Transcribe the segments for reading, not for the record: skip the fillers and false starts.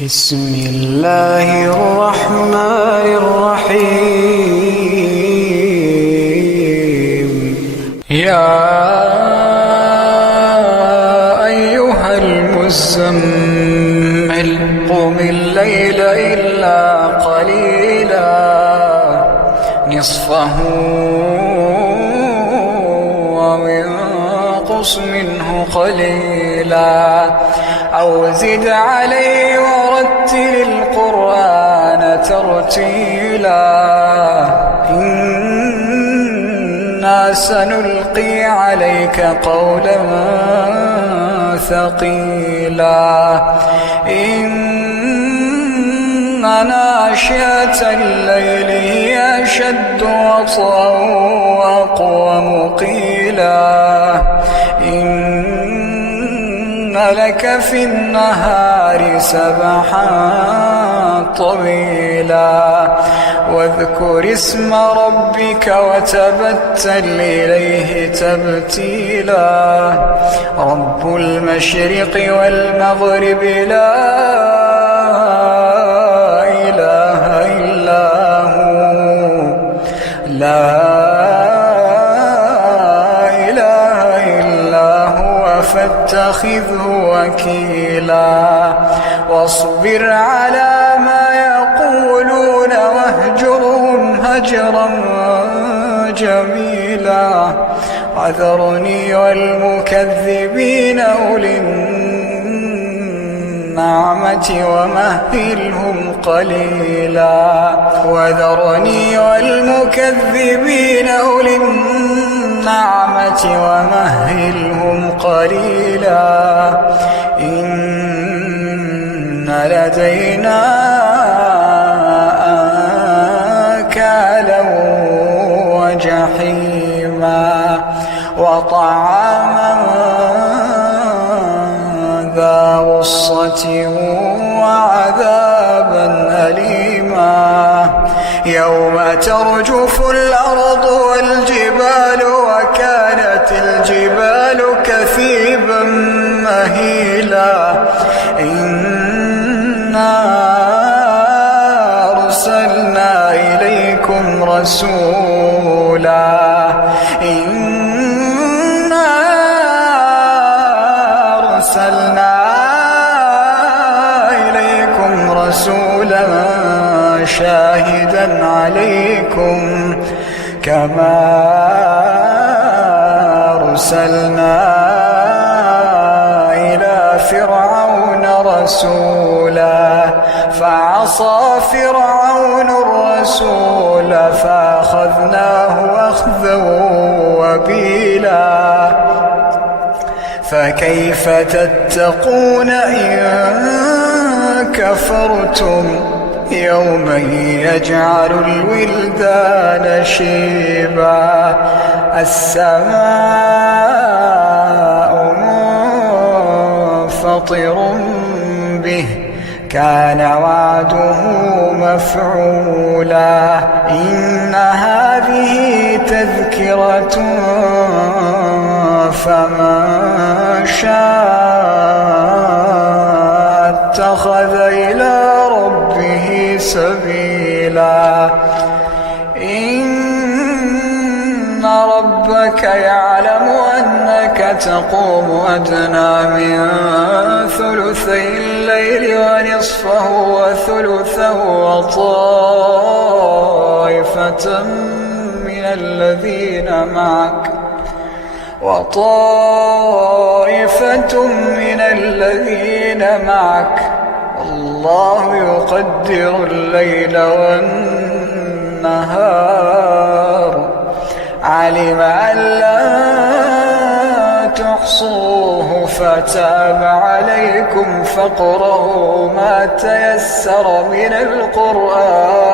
بسم الله الرحمن الرحيم. يا أيها المزمل قم الليل إلا قليلا نصفه أو انقص منه قليلا أو زد عليه ورتل القرآن ترتيلا إنا سنلقي عليك قولا ثقيلا إن ناشئة الليل هي أشد وطئا وأقوم قيلا إن لك في النهار سبحا طويلا واذكر اسم ربك وتبتل إليه تبتيلا رب المشرق والمغرب لا إله إلا هو فاتخذه وكيلا واصبر على ما يقولون واهجرهم هجرا جميلا وذرني والمكذبين أولي النعمة ومهلهم قليلا وذرني والمكذبين أولي النعمة ومهلهم قليلا إن لدينا أنكالا وجحيما وطعاما ذا غصة وعذابا أليما يوم ترجف الأرض والجبال وكانت الجبال كثيبا مهيلا إنا أرسلنا إليكم رسولا شاهدا عليكم كما أرسلنا إلى فرعون رسولا فعصى فرعون الرسول فأخذناه أخذا وبيلا فكيف تتقون إن كفرتم يوما يجعل الولدان شيبا السماء منفطر به كان وعده مفعولا إن هذه تذكرة فمن شاء اتخذ إلى ربه سبيلا إن ربك يعلم أنك تقوم أدنى من ثلثي الليل ونصفه وثلثه وطائفة من الذين معك الله يقدر الليل والنهار علم أن لا تحصوه فتاب عليكم فاقرؤوا ما تيسر من القرآن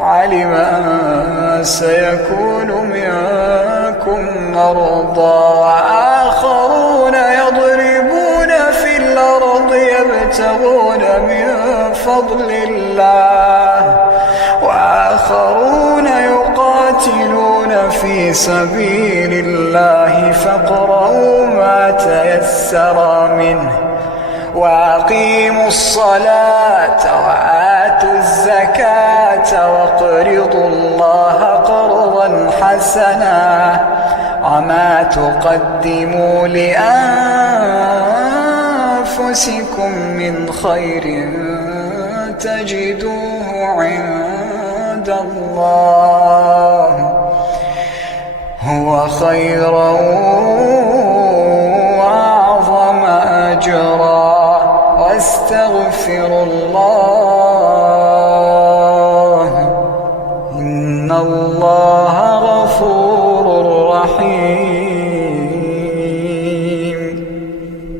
علم أن سيكون منكم مرضى وآخرون يضربون في الأرض يبتغون من فضل الله وآخرون يقاتلون في سبيل الله فاقرؤوا ما تيسر منه وأقيموا الصلاة وآتوا الزكاة وَاقْرِضُوا اللَّهَ قَرْضًا حَسَنًا وما تقدموا لأنفسكم من خير تجدوه عند الله هو خيرا وأعظم أجرا واستغفروا الله إن الله غفور رحيم